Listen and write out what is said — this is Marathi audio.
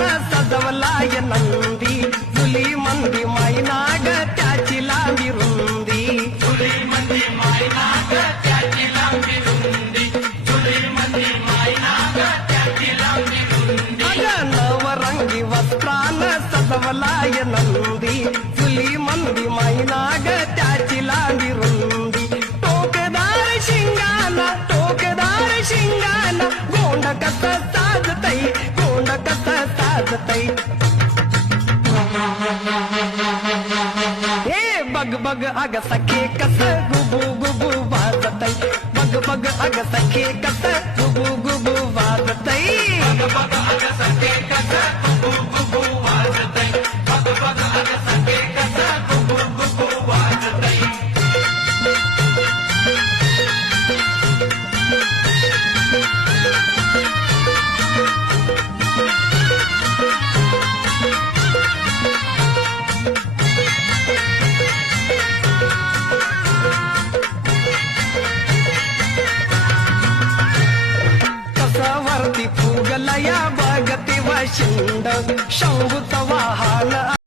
वस्त्रानं सजवलाय नंदी. जुली मंदी मायनाग त्याची लांबी रुंदी. अगं नवरंगी वस्त्रानं सजवलाय नंदी. जुली मंदी मायनाग त्याची लांबी रुंदी. टोकदार शिंगाना टोकदार शिंगाना. गोंड कस गोंड कस साजतई हे बग बग अग सखे कस गुबू गुबू वाजतय. बग बग अग सखे कस गुबू गुबू वाजत नया फुगलया बगती वशिंड